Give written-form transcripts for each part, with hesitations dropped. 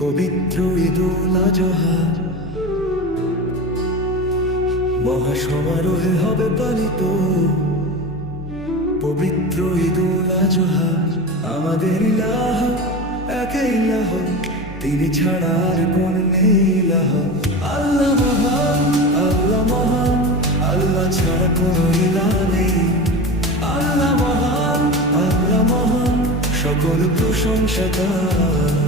পবিত্র ঈদুল আজহা মহাসমারোহে হবে পালিত। পবিত্র ঈদুল আজহা আমাদের ইলাহ, এক ইলাহ, তিনি ছাড়া আর কোন নেই ইলাহ। আল্লাহ মহান, আল্লাহ মহান, আল্লাহ ছাড়া কোনো ইলাহ নেই। আল্লাহ মহান, আল্লাহ মহান, সকল প্রশংসা তার।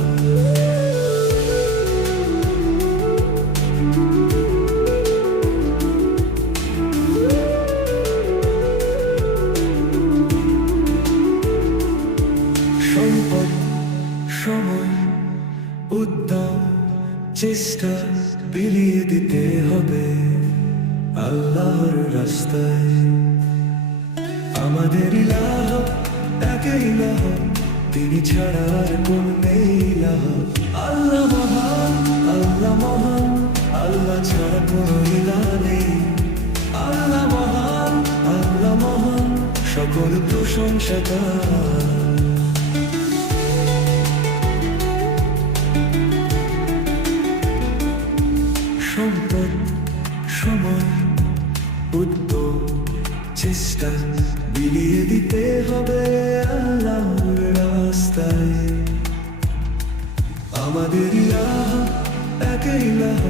সম্পদ, সময়, উদ্যম, চেষ্টা বিলিয়ে দিতে হবে আল্লাহর রাস্তায়। আমাদের ইলাহ, এক ইলাহ, তিনি ছাড়া আর কোন নেই ইলাহ। আল্লাহ মহান, আল্লাহ মহান, আল্লাহ ছাড়া কোনো ইলাহ নেই। আল্লাহ মহান, আল্লাহ মহান, সকল প্রশংসা তার। সম্পদ, সময়, উদ্যম, চেষ্টা বিলিয়ে দিতে হবে আল্লাহর রাস্তায়। আমাদের ইলাহ, এক ইলাহ,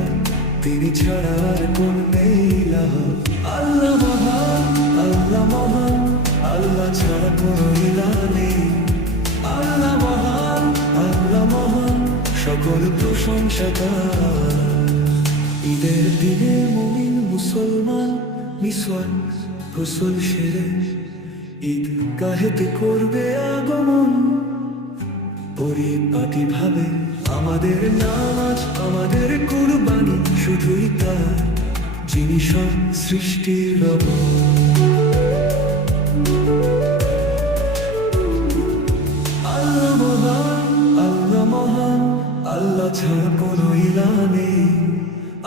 তিনি ছাড়া আর কোন নেই ইলাহ। আল্লাহ মহান, আল্লাহ মহান, আল্লাহ ছাড়া কোনো ইলাহ নেই। আল্লাহ মহান, আল্লাহ মহান, সকল প্রশংসা তার। ঈদের দিনে মুমিন মুসলমান মিসওয়াক গোসল সেরে ঈদগাহেতে করবে আগমন। পরিপাটি ভাবে আমাদের নামাজ, আমাদের কুরবানি শুধুই তার, যিনি সব সৃষ্টির রব। আল্লাহ মহান, আল্লাহ মহান, আল্লাহ ছাড়া কোনো ইলাহ নেই।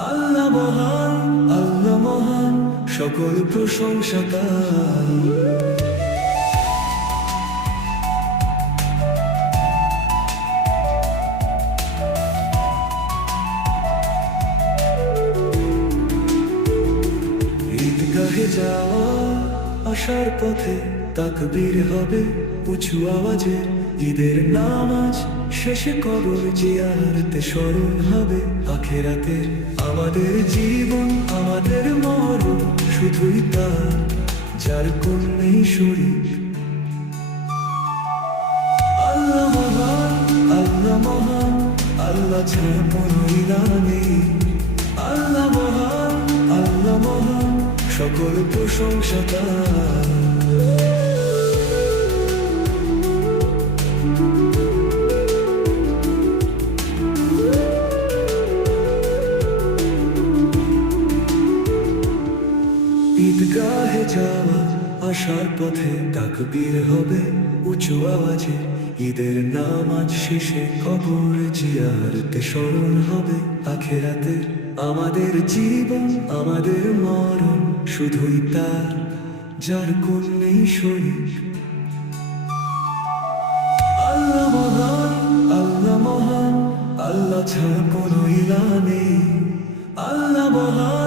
আল্লাহ মহান, আল্লাহ মহান, সকল প্রশংসা তার। ঈদগাহে যাওয়া আসার পথে তাকবীর হবে উঁচু আওয়াজে। ঈদের নামাজ শেষে কবর জিয়ারতে স্মরণ হবে আখিরাতের। আমাদের জীবন, আমাদের মরণ শুধুই তার, যার কোন নেই শরীক। আল্লাহ মহান, আল্লাহ মহান, আল্লাহ ছাড়া কোনো ইলাহ নেই। আল্লাহ মহান, আল্লাহ মহান, সকল প্রশংসা তার। ঈদগাহে যাওয়া আসার পথে তাকবীর হবে উঁচু আওয়াজে। ঈদের নামাজ শেষে কবর জিয়ারতে স্মরণ হবে আখিরাতের। আমাদের জীবন, আমাদের মরণ শুধুই তার, যার কোন নেই শরীক। আল্লাহ মহান, আল্লাহ মহান, আল্লাহ ছাড়া কোনো ইলাহ নেই। আল্লাহ মহান,